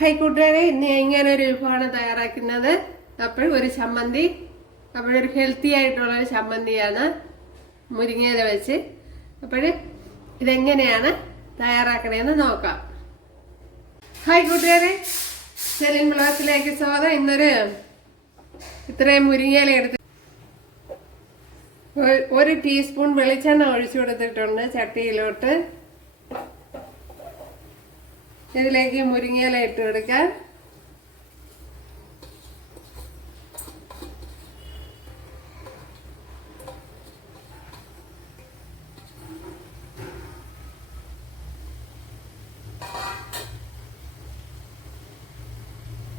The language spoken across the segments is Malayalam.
ഹൈ കൂട്ടുകാരെ ഇന്ന് ഇങ്ങനെ ഒരു വിഭവമാണ് തയ്യാറാക്കുന്നത്. അപ്പോൾ ഒരു ചമ്മന്തി അപ്പോഴൊരു ഹെൽത്തി ആയിട്ടുള്ള ഒരു ചമ്മന്തിയാണ് മുരിങ്ങയില വെച്ച്. അപ്പോൾ ഇതെങ്ങനെയാണ് തയ്യാറാക്കണേന്ന് നോക്കാം. ഹായ് കൂട്ടുകാരെ ചെറിയ ബ്ലോക്കിലേക്ക് സ്വാഗതം. ഇന്നൊരു ഇത്രയും മുരിങ്ങയില എടുത്ത് ഒരു ടീസ്പൂൺ വെളിച്ചെണ്ണ ഒഴിച്ചു കൊടുത്തിട്ടുണ്ട് ചട്ടിയിലോട്ട്. ഇതിലേക്ക് മുരിങ്ങയില ഇട്ട് കൊടുക്കാം.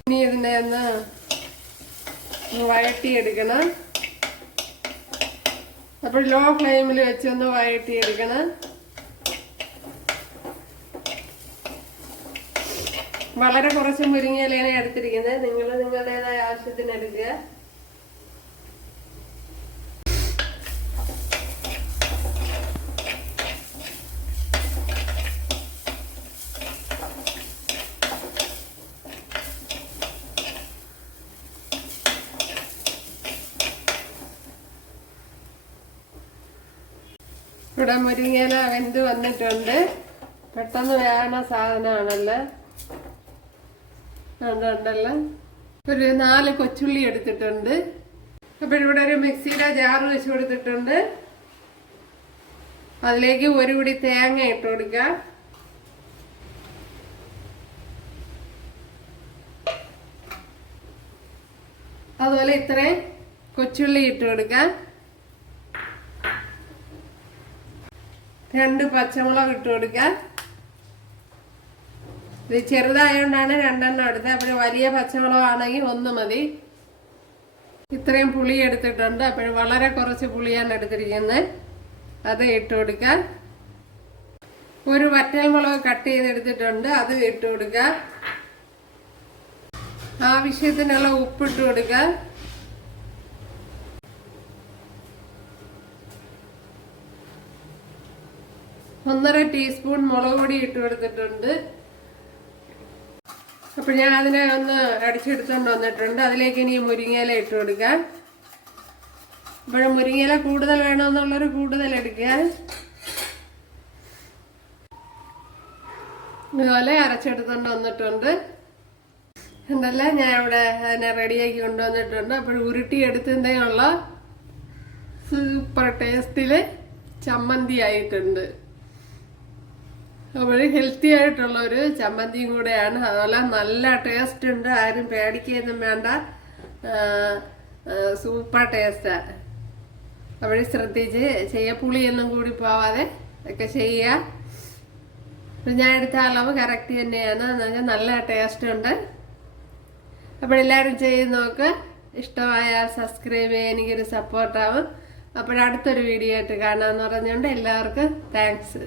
ഇനി ഇതിനെ ഒന്ന് വഴട്ടിയെടുക്കണം അപ്പോൾ ലോ ഫ്ലെയിമിൽ വെച്ചൊന്ന് വഴട്ടിയെടുക്കണം വളരെ കുറച്ച് മുരിങ്ങയിലയാണ് എടുത്തിരിക്കുന്നത്. നിങ്ങൾ നിങ്ങളുടേതായ ആവശ്യത്തിന് എടുക്കുക. ഇവിടെ മുരിങ്ങയില വെന്ത് വന്നിട്ടുണ്ട്. പെട്ടെന്ന് വേണ സാധനമാണല്ലോ. ഉണ്ടല്ലോ ഒരു നാല് കൊച്ചുള്ളി എടുത്തിട്ടുണ്ട്. അപ്പോൾ ഇവിടെ ഒരു മിക്സിയുടെ ജാറ് വെച്ച് കൊടുത്തിട്ടുണ്ട്. അതിലേക്ക് ഒരു പിടി തേങ്ങ ഇട്ട് കൊടുക്കാം. അതുപോലെ ഇത്രയും കൊച്ചുള്ളി ഇട്ട് കൊടുക്കാം. രണ്ട് പച്ചമുളക് ഇട്ട് കൊടുക്കാം. ഇത് ചെറുതായതുകൊണ്ടാണ് രണ്ടെണ്ണം എടുത്തത്. അപ്പോൾ വലിയ പച്ചമുളകാണെങ്കിൽ ഒന്ന് മതി. ഇത്രയും പുളി എടുത്തിട്ടുണ്ട്. അപ്പോൾ വളരെ കുറച്ച് പുളിയാണ് എടുത്തിരിക്കുന്നത്. അത് ഇട്ട് കൊടുക്കാം. ഒരു വറ്റൽമുളക് കട്ട് ചെയ്തെടുത്തിട്ടുണ്ട്. അത് ഇട്ട് കൊടുക്കാം. ആവശ്യത്തിനുള്ള ഉപ്പിട്ട് കൊടുക്കാം. ഒന്നര ടീസ്പൂൺ മുളക് പൊടി ഇട്ട് കൊടുത്തിട്ടുണ്ട്. അപ്പോൾ ഞാൻ അതിനെ ഒന്ന് അടിച്ചെടുത്തുകൊണ്ട് വന്നിട്ടുണ്ട്. അതിലേക്ക് ഇനി മുരിങ്ങയില ഇട്ട് കൊടുക്കാം. അപ്പോൾ മുരിങ്ങയില കൂടുതൽ വേണമെന്നുള്ളൊരു കൂടുതൽ എടുക്കുക ഇതുപോലെ അരച്ചെടുത്തുകൊണ്ട് വന്നിട്ടുണ്ട്. എന്നല്ല ഞാൻ ഇവിടെ അതിനെ റെഡിയാക്കി കൊണ്ടുവന്നിട്ടുണ്ട്. അപ്പോൾ ഉരുട്ടി എടുത്തതിനുള്ള സൂപ്പർ ടേസ്റ്റിൽ ചമ്മന്തി ആയിട്ടുണ്ട്. അപ്പോൾ ഹെൽത്തി ആയിട്ടുള്ള ഒരു ചമ്മന്തിയും കൂടെയാണ്. അതുപോലെ നല്ല ടേസ്റ്റ് ഉണ്ട്. ആരും പേടിക്കുകയൊന്നും വേണ്ട. സൂപ്പർ ടേസ്റ്റാണ് അപ്പോൾ ശ്രദ്ധിച്ച് ചെയ്യപ്പുളിയൊന്നും കൂടി പോവാതെ ഒക്കെ ചെയ്യുക. ഞാൻ എടുത്ത അളവ് കറക്റ്റ് തന്നെയാണ്. എന്ന് വെച്ചാൽ നല്ല ടേസ്റ്റ് ഉണ്ട്. അപ്പോൾ എല്ലാവരും ചെയ്ത് നോക്ക്. ഇഷ്ടമായാൽ സബ്സ്ക്രൈബ് ചെയ്യാൻ എനിക്കൊരു സപ്പോർട്ടാവും അപ്പോഴടുത്തൊരു വീഡിയോ ആയിട്ട് കാണാമെന്ന് പറഞ്ഞുകൊണ്ട് എല്ലാവർക്കും താങ്ക്സ്